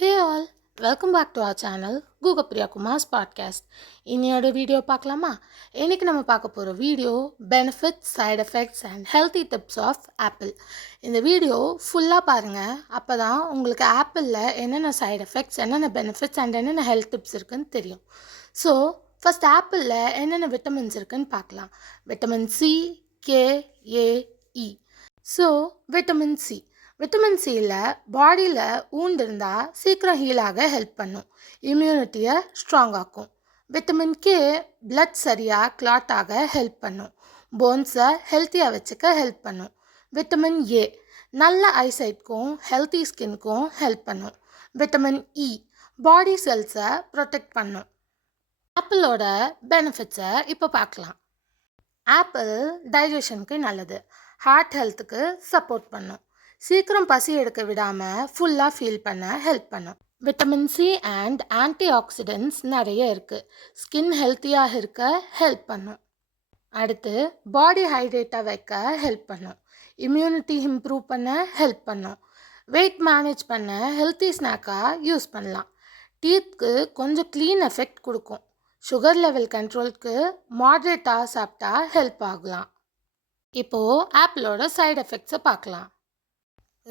Hey all, welcome back to our channel Google Priya Kumar's podcast. இன்னையோட video பார்க்கலாமா? இன்னைக்கு நம்ம பார்க்க போகிற video benefits, side effects and healthy tips of apple. இந்த வீடியோ ஃபுல்லாக பாருங்கள். அப்போ தான் உங்களுக்கு ஆப்பிளில் என்னென்ன சைடு எஃபெக்ட்ஸ், என்னென்ன பெனிஃபிட்ஸ் அண்ட் என்னென்ன ஹெல்த் டிப்ஸ் இருக்குன்னு தெரியும். ஸோ ஃபஸ்ட் ஆப்பிளில் என்னென்ன விட்டமின்ஸ் இருக்குன்னு பார்க்கலாம். Vitamin C, K, A, E. So vitamin சியில் பாடியில் ஊண்டு இருந்தால் சீக்கிரம் ஹீலாக ஹெல்ப் பண்ணும், இம்யூனிட்டியை ஸ்ட்ராங் ஆக்கும். விட்டமின் கே பிளட் சரியாக கிளாட் ஆக ஹெல்ப் பண்ணும், போன்ஸை ஹெல்த்தியாக வச்சுக்க ஹெல்ப் பண்ணும். விட்டமின் ஏ நல்ல ஐசைட்க்கும் ஹெல்த்தி ஸ்கின்க்கும் ஹெல்ப் பண்ணும். விட்டமின் இ பாடி செல்ஸை ப்ரொடெக்ட் பண்ணும். ஆப்பிளோட பெனிஃபிட்ஸை இப்போ பார்க்கலாம். ஆப்பிள் டைஜஷனுக்கு நல்லது, ஹார்ட் ஹெல்த்துக்கு சப்போர்ட் பண்ணும், சீக்கிரம் பசி எடுக்க விடாமல் ஃபுல்லாக ஃபீல் பண்ண ஹெல்ப் பண்ணும். Vitamin C and anti oxidants நிறைய இருக்குது, ஸ்கின் ஹெல்த்தியாக இருக்க ஹெல்ப் பண்ணும். அடுத்து பாடி ஹைட்ரேட்டாக வைக்க ஹெல்ப் பண்ணும், இம்யூனிட்டி இம்ப்ரூவ் பண்ண ஹெல்ப் பண்ணும். வெயிட் மேனேஜ் பண்ண ஹெல்த்தி ஸ்நாக்காக யூஸ் பண்ணலாம். டீத்துக்கு கொஞ்சம் க்ளீன் எஃபெக்ட் கொடுக்கும். சுகர் லெவல் கண்ட்ரோலுக்கு மாட்ரேட்டாக சாப்பிட்டா ஹெல்ப் ஆகலாம். இப்போது ஆப்பிளோட சைடு எஃபெக்ட்ஸை பார்க்கலாம்.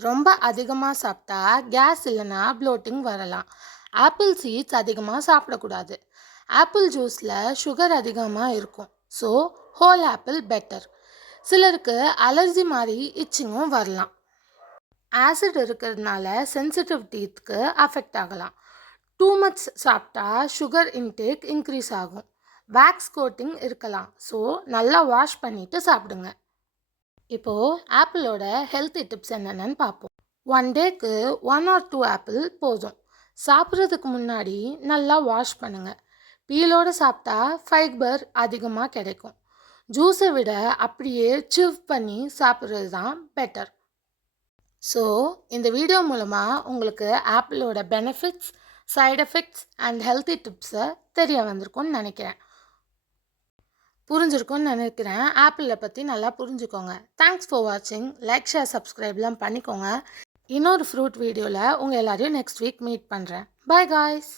ரொம்ப அதிகமாக சாப்பிட்டா கேஸ் இல்லைனா ப்ளோட்டிங் வரலாம். ஆப்பிள் சீட்ஸ் அதிகமாக சாப்பிடக்கூடாது. ஆப்பிள் ஜூஸில் சுகர் அதிகமாக இருக்கும். So whole apple better. சிலருக்கு அலர்ஜி மாதிரி இச்சிங்கும் வரலாம். ஆசிட் இருக்கிறதுனால சென்சிட்டிவ் டீத்துக்கு அஃபெக்ட் ஆகலாம். டூ மச் சாப்பிட்டா சுகர் இன்டேக் இன்க்ரீஸ் ஆகும். வேக்ஸ் கோட்டிங் இருக்கலாம். ஸோ நல்லா வாஷ் பண்ணிவிட்டு சாப்பிடுங்க. இப்போது ஆப்பிளோட ஹெல்த்தி டிப்ஸ் என்னென்னு பார்ப்போம். 1 டேக்கு 1 or 2 ஆப்பிள் போதும். சாப்பிட்றதுக்கு முன்னாடி நல்லா வாஷ் பண்ணுங்கள். பீலோடு சாப்பிட்டா ஃபைபர் அதிகமாக கிடைக்கும். ஜூஸை விட அப்படியே சிவ் பண்ணி சாப்பிட்றது தான் பெட்டர். ஸோ இந்த வீடியோ மூலமாக உங்களுக்கு ஆப்பிளோட benefits, side effects and healthy டிப்ஸை தெரிய வந்திருக்கும்னு நினைக்கிறேன். புரிஞ்சிருக்கும்னு நினைக்கிறேன். ஆப்பிளை பற்றி நல்லா புரிஞ்சுக்கோங்க. தேங்க்ஸ் ஃபார் வாட்சிங். லைக், ஷேர், சப்ஸ்கிரைப்லாம் பண்ணிக்கோங்க. இன்னொரு ஃப்ரூட் வீடியோவில் உங்கள் எல்லாரையும் நெக்ஸ்ட் வீக் மீட் பண்ணுறேன். By guys.